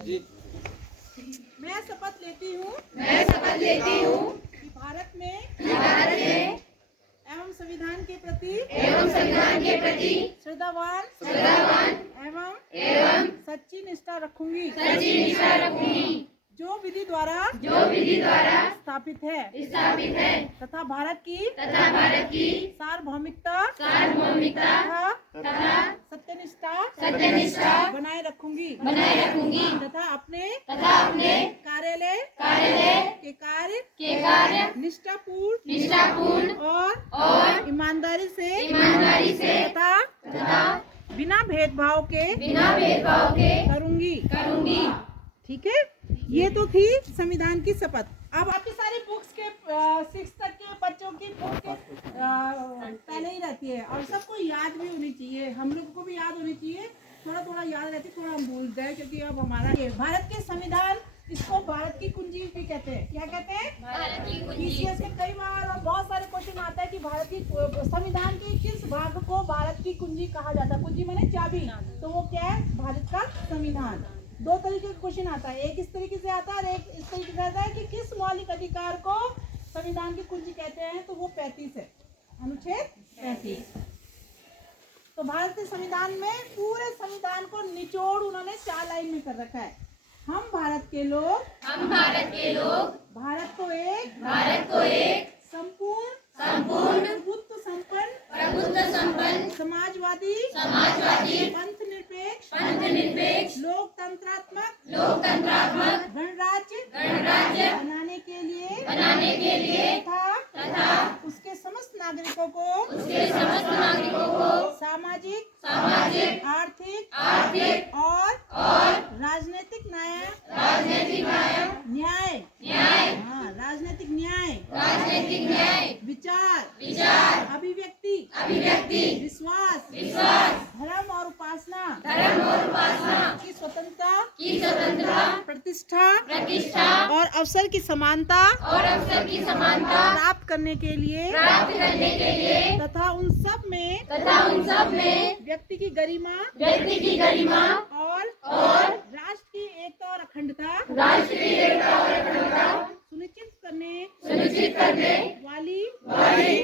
मैं शपथ लेती हूँ कि भारत में एवं संविधान के प्रति श्रद्धावान एवं सच्ची निष्ठा रखूंगी जो विधि द्वारा स्थापित है तथा भारत की सार्वभौमिकता तथा सत्यनिष्ठा बनाए रखूंगी तथा अपने कार्यालय के कार्य निष्ठापूर्ण और ईमानदारी से तथा बिना भेदभाव के करूंगी। ठीक है, ये तो थी संविधान की शपथ। अब आपकी सारी बुक्स के 6 तक के बच्चों की बुक के पहले ही रहती है और सबको याद भी होनी चाहिए, हम लोग को भी याद होनी चाहिए। थोड़ा याद रहती है, थोड़ा हम भूलते हैं क्योंकि अब हमारा ये भारत के संविधान, इसको भारत की कुंजी भी कहते हैं। क्या कहते हैं? भारत की कुंजी। पीसीएस के कई बार और बहुत सारे क्वेश्चन आता है कि भारत की संविधान के किस भाग को भारत की कुंजी कहा जाता है। कुंजी माने चाबी, तो वो क्या है? भारत का संविधान। 2 तरीके का क्वेश्चन आता है, एक इस तरीके से आता है और एक इस तरीके से आता है कि किस मौलिक अधिकार को संविधान की कुंजी कहते हैं, तो वो 35 है, अनुच्छेद 35। तो भारत के संविधान में पूरे संविधान को निचोड़ उन्होंने 4 लाइन में कर रखा है। हम भारत के लोग भारत को एक संपूर्ण प्रभुत्व संपन्न समाजवादी पंथ निरपेक्ष लोकतंत्रात्मक गणराज्य बनाने के लिए तथा उसके समस्त नागरिकों को सामाजिक आर्थिक और राजनीतिक न्याय विचार अभिव्यक्ति विश्वास धर्म और उपासना की स्वतंत्रता प्रतिष्ठा और अवसर की समानता प्राप्त करने के लिए तथा उन सब में व्यक्ति की गरिमा और राष्ट्र की एकता और अखंडता सुनिश्चित करने वाली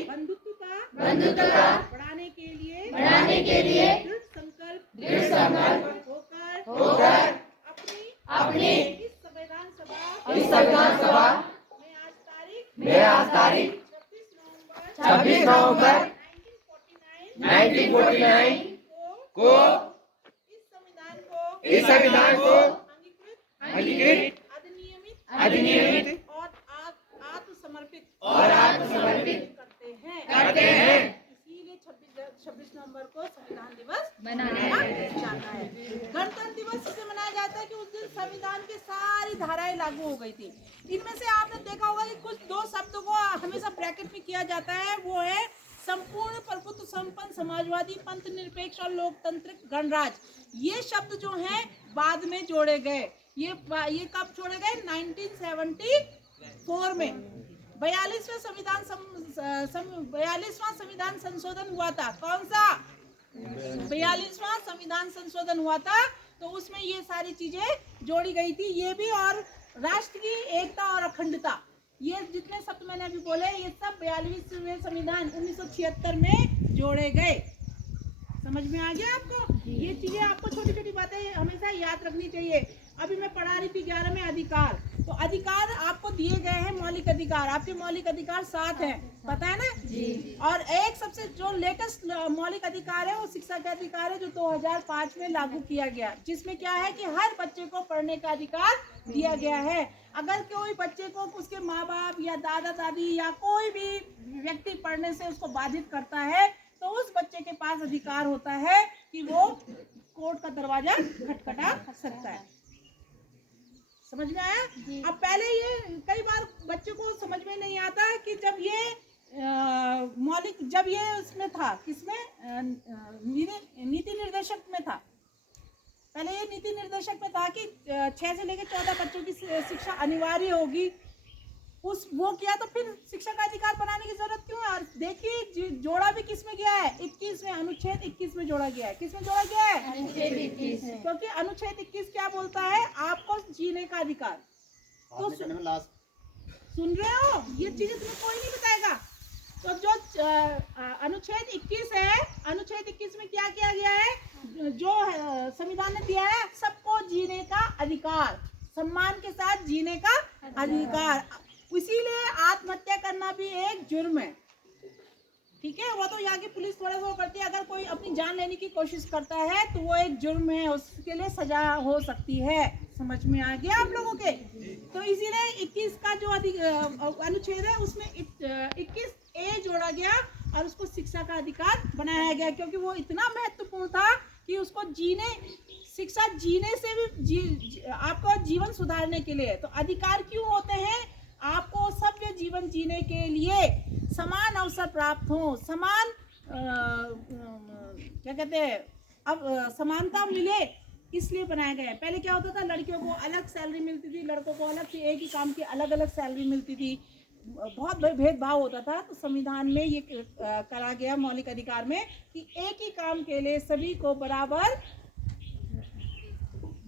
बंधुत्व का बढ़ाने के लिए दृढ़ संकल्प होकर अपनी इस संविधान सभा में आज तारीख 26 नवंबर 1949 को इस संविधान को अंगीकृत अधिनियमित और आत्मसमर्पित करते हैं। इसीलिए 26 नवंबर को संविधान दिवस मनाया जाता है। गणतंत्र दिवस इसलिए मनाया जाता है कि उस दिन संविधान की सारी धाराएं लागू हो गई थी। इनमें से आपने देखा होगा कि कुछ 2 शब्दों को हमेशा ब्रैकेट में किया जाता है, वो है संपूर्ण प्रभुत्व संपन्न समाजवादी पंथ निरपेक्ष और लोकतांत्रिक गणराज्य। ये शब्द जो हैं बाद में जोड़े गए। ये कब जोड़े गए? 1974 में 42वां संविधान संशोधन हुआ था। कौन सा? 42वां संविधान संशोधन हुआ था, तो उसमें ये सारी चीजें जोड़ी गई थी। ये भी, और राष्ट्र की एकता और अखंडता, ये जितने शब्द मैंने अभी बोले, ये सब 42वें संविधान 1976 में जोड़े गए। समझ में आ गया आपको? ये चीजें आपको छोटी बातें हमेशा याद रखनी चाहिए। अभी मैं पढ़ा रही थी 11 में अधिकार, तो अधिकार आपको दिए गए हैं, मौलिक अधिकार। आपके मौलिक अधिकार 7 हैं, पता है ना जी। और एक सबसे जो लेटेस्ट मौलिक अधिकार है वो शिक्षा का अधिकार है, जो 2005 में लागू किया गया, जिसमें क्या है कि हर बच्चे को पढ़ने का अधिकार दिया गया है। अगर कोई बच्चे को उसके माँ बाप या दादा दादी या कोई भी व्यक्ति पढ़ने से उसको बाधित करता है, तो उस बच्चे के पास अधिकार होता है कि वो कोर्ट का दरवाजा खटखटा सकता है। समझ में आया? अब पहले ये कई बार बच्चों को समझ में नहीं आता कि जब ये जब ये उसमें था, किसमें? नीति निर्देशक में था। पहले ये नीति निर्देशक में था कि 6 से लेकर 14 बच्चों की शिक्षा अनिवार्य होगी। वो किया तो फिर शिक्षा का अधिकार बनाने की जरूरत क्यों है? और देखिए जोड़ा भी किस में गया है? 21 में, अनुच्छेद 21 में जोड़ा गया है। किस में जोड़ा गया है? अनुच्छेद 21। क्योंकि अनुच्छेद 21 क्या बोलता है? आपको जीने का अधिकार। तो लास्ट सुन रहे हो, ये चीजें तुम्हें कोई नहीं बताएगा। तो जो अनुच्छेद 21 है, अनुच्छेद 21 में क्या किया गया है, जो संविधान ने दिया है, सबको जीने का अधिकार, सम्मान के साथ जीने का अधिकार। इसीलिए आत्महत्या करना भी एक जुर्म है, ठीक है। वो तो यहाँ की पुलिस थोड़ा सा करती है, अगर कोई अपनी जान लेने की कोशिश करता है तो वो एक जुर्म है, उसके लिए सजा हो सकती है। समझ में आ गया आप लोगों के? तो इसीलिए 21 का जो अनुच्छेद है उसमें 21A जोड़ा गया और उसको शिक्षा का अधिकार बनाया गया, क्योंकि वो इतना महत्वपूर्ण था कि उसको शिक्षा जीने से भी आपको जीवन सुधारने के लिए। तो अधिकार क्यों होते हैं? आपको सभ्य जीवन जीने के लिए समान अवसर प्राप्त हो, समान क्या कहते हैं, अब समानता मिले, इसलिए बनाया गया है। पहले क्या होता था, लड़कियों को अलग सैलरी मिलती थी, लड़कों को अलग, एक ही काम की अलग अलग सैलरी मिलती थी, बहुत भेदभाव होता था। तो संविधान में ये करा गया मौलिक अधिकार में कि एक ही काम के लिए सभी को बराबर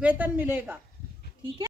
वेतन मिलेगा, ठीक है।